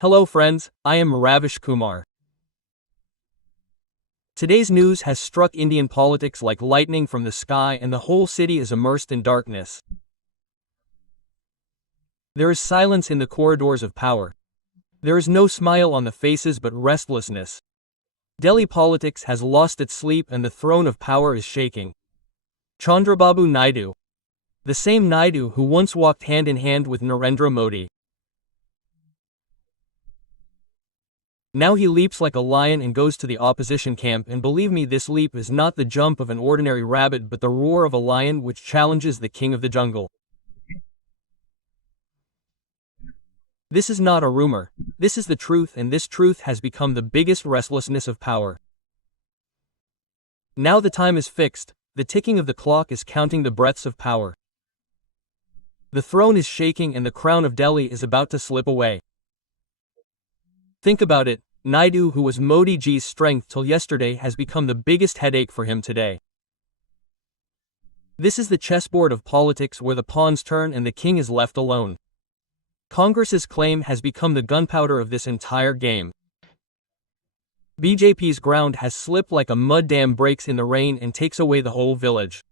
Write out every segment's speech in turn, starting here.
Hello friends, I am Ravish Kumar. Today's news has struck Indian politics like lightning from the sky and the whole city is immersed in darkness. There is silence in the corridors of power. There is no smile on the faces but restlessness. Delhi politics has lost its sleep and the throne of power is shaking. Chandrababu Naidu. The same Naidu who once walked hand in hand with Narendra Modi. Now he leaps like a lion and goes to the opposition camp, and believe me, this leap is not the jump of an ordinary rabbit but the roar of a lion which challenges the king of the jungle. This is not a rumor, this is the truth, and this truth has become the biggest restlessness of power. Now the time is fixed, the ticking of the clock is counting the breaths of power. The throne is shaking and the crown of Delhi is about to slip away. Think about it, Naidu, who was Modi ji's strength till yesterday, has become the biggest headache for him today. This is the chessboard of politics where the pawns turn and the king is left alone. Congress's claim has become the gunpowder of this entire game. BJP's ground has slipped like a mud dam breaks in the rain and takes away the whole village.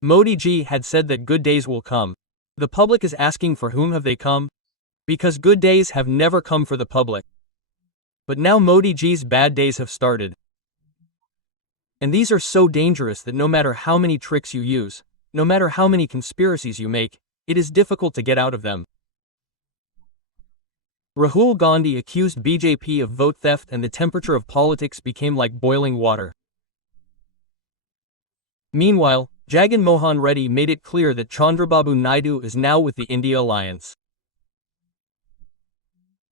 Modi ji had said that good days will come. The public is asking, for whom have they come? Because good days have never come for the public. But now Modi ji's bad days have started. And these are so dangerous that no matter how many tricks you use, no matter how many conspiracies you make, it is difficult to get out of them. Rahul Gandhi accused BJP of vote theft and the temperature of politics became like boiling water. Meanwhile, Jagan Mohan Reddy made it clear that Chandrababu Naidu is now with the India alliance.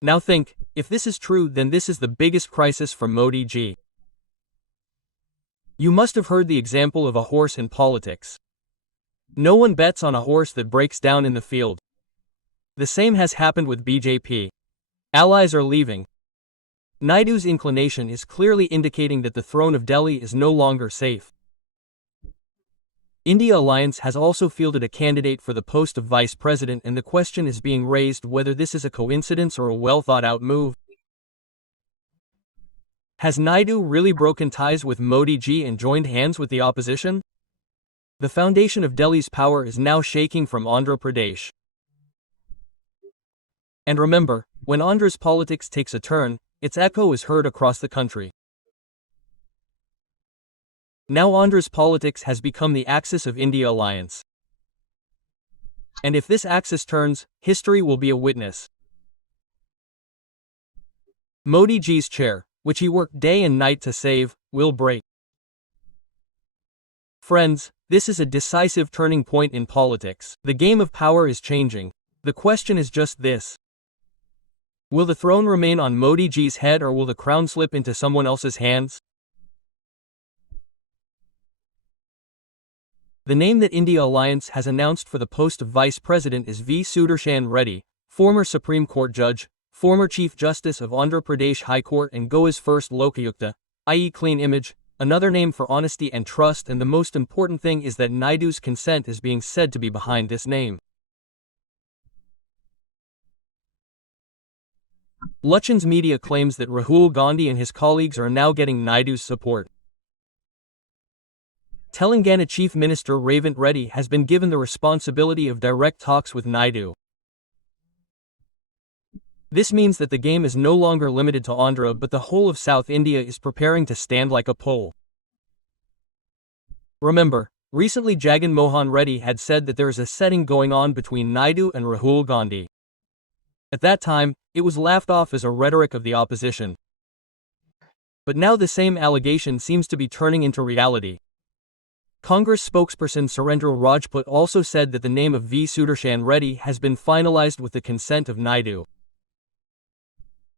Now think, if this is true, then this is the biggest crisis for Modi ji. You must have heard the example of a horse in politics. No one bets on a horse that breaks down in the field. The same has happened with BJP. Allies are leaving. Naidu's inclination is clearly indicating that the throne of Delhi is no longer safe. India Alliance has also fielded a candidate for the post of vice president, and the question is being raised whether this is a coincidence or a well-thought-out move. Has Naidu really broken ties with Modi ji and joined hands with the opposition? The foundation of Delhi's power is now shaking from Andhra Pradesh. And remember, when Andhra's politics takes a turn, its echo is heard across the country. Now Andhra's politics has become the axis of India alliance. And if this axis turns, history will be a witness. Modi ji's chair, which he worked day and night to save, will break. Friends, this is a decisive turning point in politics. The game of power is changing. The question is just this. Will the throne remain on Modi ji's head or will the crown slip into someone else's hands? The name that India Alliance has announced for the post of Vice President is V. Sudarshan Reddy, former Supreme Court judge, former Chief Justice of Andhra Pradesh High Court and Goa's first Lokayukta, i.e. clean image, another name for honesty and trust, and the most important thing is that Naidu's consent is being said to be behind this name. Luchan's media claims that Rahul Gandhi and his colleagues are now getting Naidu's support. Telangana Chief Minister Ravint Reddy has been given the responsibility of direct talks with Naidu. This means that the game is no longer limited to Andhra but the whole of South India is preparing to stand like a pole. Remember, recently Jagan Mohan Reddy had said that there is a setting going on between Naidu and Rahul Gandhi. At that time, it was laughed off as a rhetoric of the opposition. But now the same allegation seems to be turning into reality. Congress spokesperson Surendra Rajput also said that the name of V. Sudarshan Reddy has been finalized with the consent of Naidu.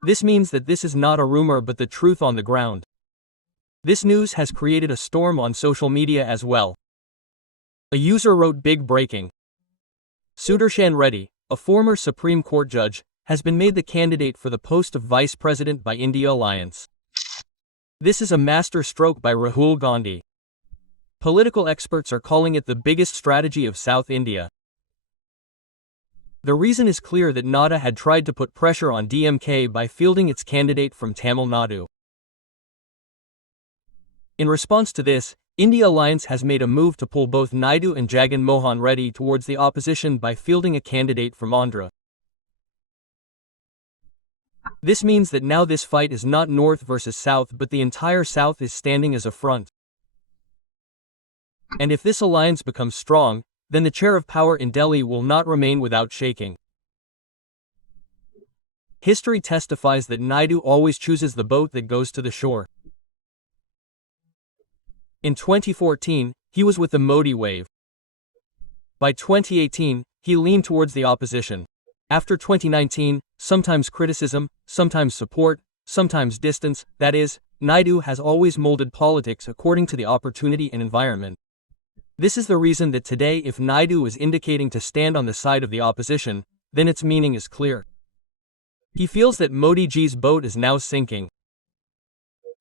This means that this is not a rumor but the truth on the ground. This news has created a storm on social media as well. A user wrote, "Big breaking. Sudarshan Reddy, a former Supreme Court judge, has been made the candidate for the post of Vice President by India Alliance. This is a master stroke by Rahul Gandhi. Political experts are calling it the biggest strategy of South India. The reason is clear that Nada had tried to put pressure on DMK by fielding its candidate from Tamil Nadu. In response to this, India Alliance has made a move to pull both Naidu and Jagan Mohan Reddy towards the opposition by fielding a candidate from Andhra. This means that now this fight is not North versus South, but the entire South is standing as a front. And if this alliance becomes strong, then the chair of power in Delhi will not remain without shaking. History testifies that Naidu always chooses the boat that goes to the shore. In 2014, he was with the Modi wave. By 2018, he leaned towards the opposition. After 2019, sometimes criticism, sometimes support, sometimes distance, that is, Naidu has always molded politics according to the opportunity and environment. This is the reason that today if Naidu is indicating to stand on the side of the opposition, then its meaning is clear. He feels that Modi ji's boat is now sinking.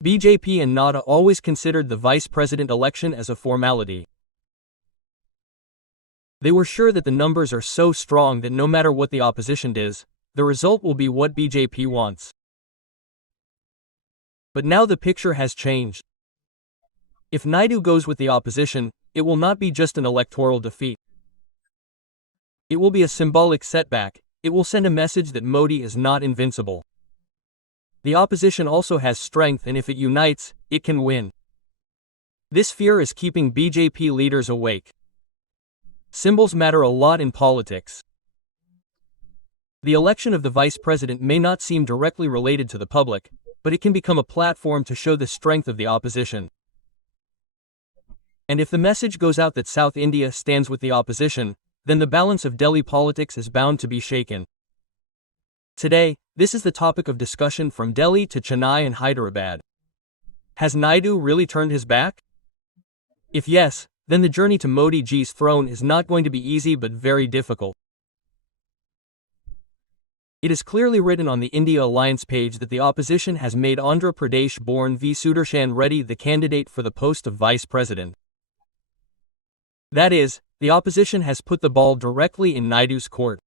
BJP and Nada always considered the vice president election as a formality. They were sure that the numbers are so strong that no matter what the opposition does, the result will be what BJP wants. But now the picture has changed. If Naidu goes with the opposition, it will not be just an electoral defeat. It will be a symbolic setback. It will send a message that Modi is not invincible. The opposition also has strength, and if it unites, it can win. This fear is keeping BJP leaders awake. Symbols matter a lot in politics. The election of the vice president may not seem directly related to the public, but it can become a platform to show the strength of the opposition. And if the message goes out that South India stands with the opposition, then the balance of Delhi politics is bound to be shaken. Today, this is the topic of discussion from Delhi to Chennai and Hyderabad. Has Naidu really turned his back? If yes, then the journey to Modi ji's throne is not going to be easy but very difficult. It is clearly written on the India Alliance page that the opposition has made Andhra Pradesh-born V. Sudarshan Reddy the candidate for the post of vice president. That is, the opposition has put the ball directly in Naidu's court.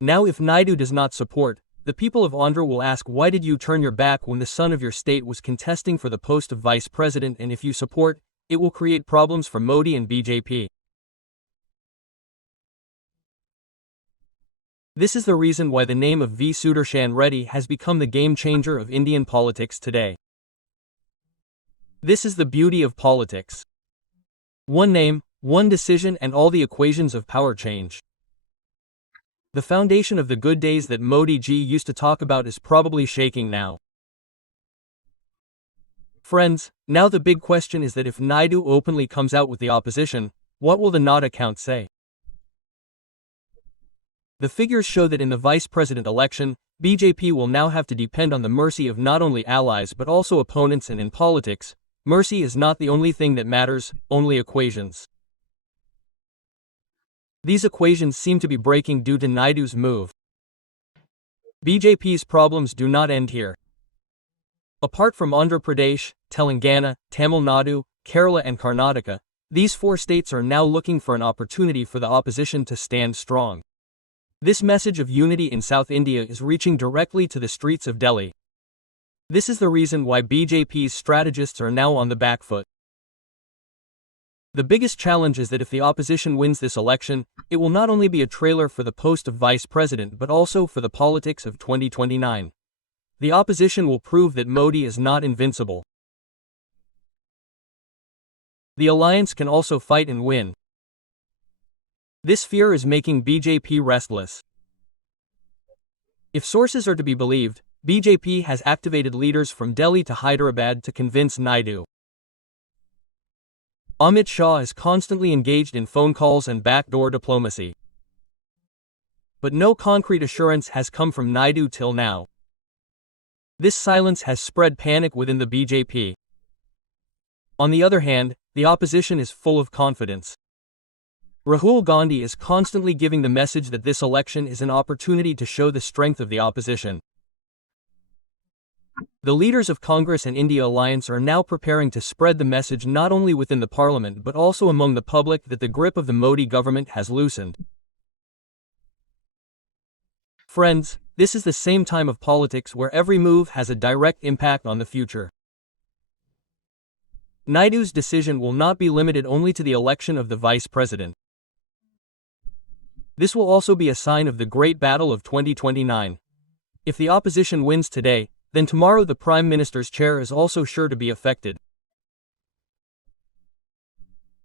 Now if Naidu does not support, the people of Andhra will ask, why did you turn your back when the son of your state was contesting for the post of vice president? And if you support, it will create problems for Modi and BJP. This is the reason why the name of V. Sudarshan Reddy has become the game changer of Indian politics today. This is the beauty of politics. One name, one decision, and all the equations of power change. The foundation of the good days that Modi ji used to talk about is probably shaking now. Friends, now the big question is that if Naidu openly comes out with the opposition, what will the Nada count say? The figures show that in the vice president election, BJP will now have to depend on the mercy of not only allies but also opponents, and in politics, mercy is not the only thing that matters, only equations. These equations seem to be breaking due to Naidu's move. BJP's problems do not end here. Apart from Andhra Pradesh, Telangana, Tamil Nadu, Kerala and Karnataka, these four states are now looking for an opportunity for the opposition to stand strong. This message of unity in South India is reaching directly to the streets of Delhi. This is the reason why BJP's strategists are now on the back foot. The biggest challenge is that if the opposition wins this election, it will not only be a trailer for the post of vice president but also for the politics of 2029. The opposition will prove that Modi is not invincible. The alliance can also fight and win. This fear is making BJP restless. If sources are to be believed, BJP has activated leaders from Delhi to Hyderabad to convince Naidu. Amit Shah is constantly engaged in phone calls and backdoor diplomacy. But no concrete assurance has come from Naidu till now. This silence has spread panic within the BJP. On the other hand, the opposition is full of confidence. Rahul Gandhi is constantly giving the message that this election is an opportunity to show the strength of the opposition. The leaders of Congress and India Alliance are now preparing to spread the message not only within the parliament but also among the public that the grip of the Modi government has loosened. Friends, this is the same time of politics where every move has a direct impact on the future. Naidu's decision will not be limited only to the election of the vice president. This will also be a sign of the great battle of 2029. If the opposition wins today, then tomorrow the Prime Minister's chair is also sure to be affected.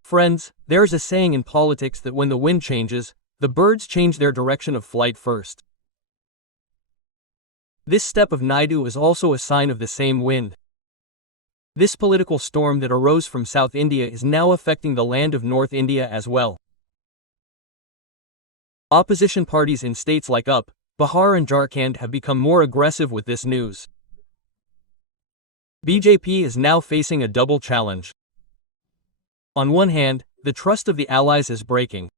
Friends, there is a saying in politics that when the wind changes, the birds change their direction of flight first. This step of Naidu is also a sign of the same wind. This political storm that arose from South India is now affecting the land of North India as well. Opposition parties in states like Bihar and Jharkhand have become more aggressive with this news. BJP is now facing a double challenge. On one hand, the trust of the allies is breaking.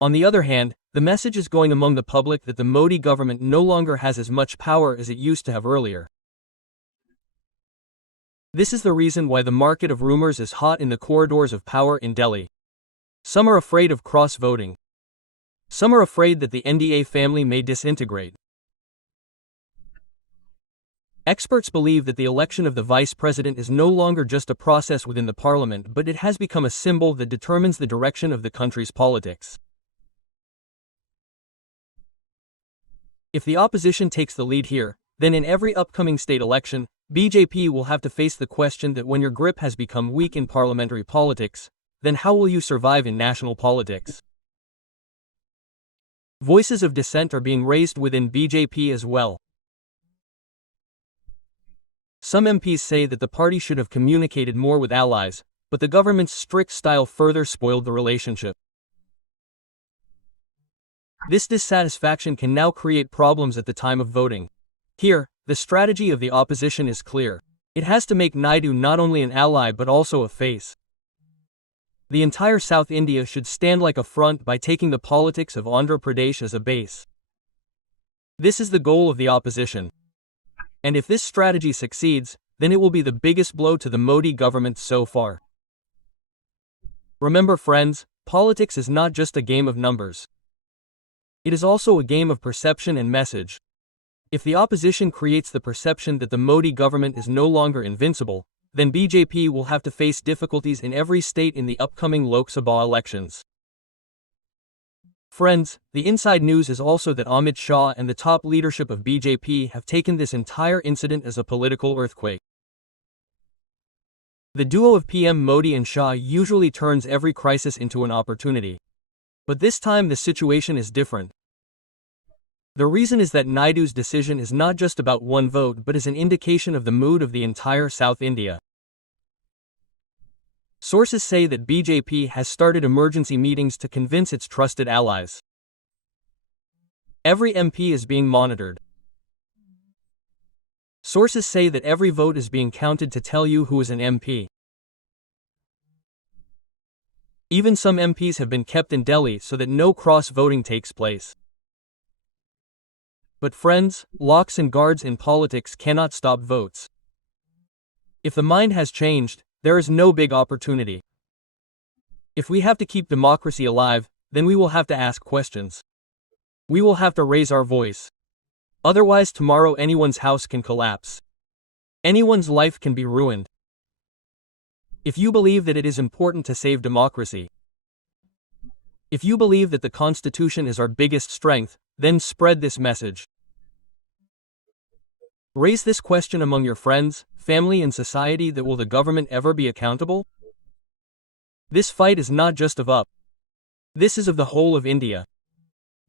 On the other hand, the message is going among the public that the Modi government no longer has as much power as it used to have earlier. This is the reason why the market of rumors is hot in the corridors of power in Delhi. Some are afraid of cross-voting. Some are afraid that the NDA family may disintegrate. Experts believe that the election of the vice president is no longer just a process within the parliament, but it has become a symbol that determines the direction of the country's politics. If the opposition takes the lead here, then in every upcoming state election, BJP will have to face the question that when your grip has become weak in parliamentary politics, then how will you survive in national politics? Voices of dissent are being raised within BJP as well. Some MPs say that the party should have communicated more with allies, but the government's strict style further spoiled the relationship. This dissatisfaction can now create problems at the time of voting. Here, the strategy of the opposition is clear. It has to make Naidu not only an ally but also a face. The entire South India should stand like a front by taking the politics of Andhra Pradesh as a base. This is the goal of the opposition. And if this strategy succeeds, then it will be the biggest blow to the Modi government so far. Remember friends, politics is not just a game of numbers. It is also a game of perception and message. If the opposition creates the perception that the Modi government is no longer invincible, then BJP will have to face difficulties in every state in the upcoming Lok Sabha elections. Friends, the inside news is also that Amit Shah and the top leadership of BJP have taken this entire incident as a political earthquake. The duo of PM Modi and Shah usually turns every crisis into an opportunity. But this time the situation is different. The reason is that Naidu's decision is not just about one vote but is an indication of the mood of the entire South India. Sources say that BJP has started emergency meetings to convince its trusted allies. Every MP is being monitored. Sources say that every vote is being counted to tell you who is an MP. Even some MPs have been kept in Delhi so that no cross-voting takes place. But friends, locks and guards in politics cannot stop votes. If the mind has changed, there is no big opportunity. If we have to keep democracy alive, then we will have to ask questions. We will have to raise our voice. Otherwise tomorrow anyone's house can collapse. Anyone's life can be ruined. If you believe that it is important to save democracy, if you believe that the Constitution is our biggest strength, then spread this message. Raise this question among your friends, family and society that will the government ever be accountable? This fight is not just of up. This is of the whole of India.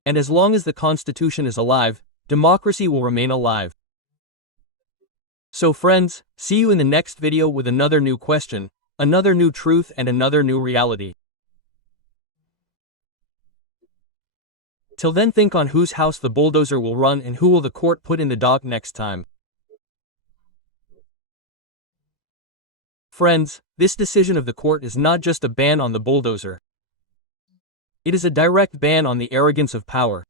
And as long as the Constitution is alive, democracy will remain alive. So friends, see you in the next video with another new question, another new truth and another new reality. Till then think on whose house the bulldozer will run and who will the court put in the dock next time. Friends, this decision of the court is not just a ban on the bulldozer. It is a direct ban on the arrogance of power.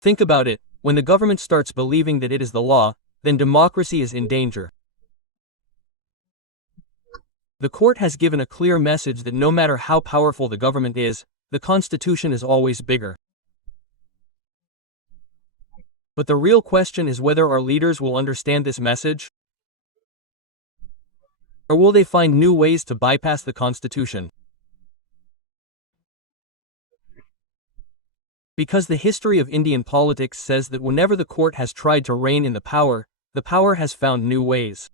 Think about it, when the government starts believing that it is the law, then democracy is in danger. The court has given a clear message that no matter how powerful the government is, the Constitution is always bigger. But the real question is whether our leaders will understand this message, or will they find new ways to bypass the Constitution? Because the history of Indian politics says that whenever the court has tried to rein in the power has found new ways.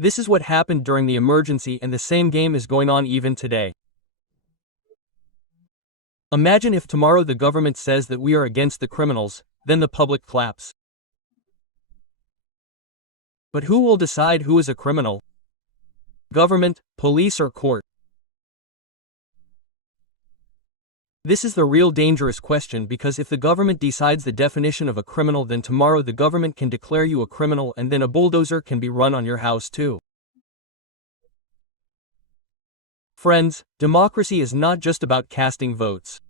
This is what happened during the emergency, and the same game is going on even today. Imagine if tomorrow the government says that we are against the criminals, then the public claps. But who will decide who is a criminal? Government, police, or court? This is the real dangerous question, because if the government decides the definition of a criminal, then tomorrow the government can declare you a criminal, and then a bulldozer can be run on your house too. Friends, democracy is not just about casting votes.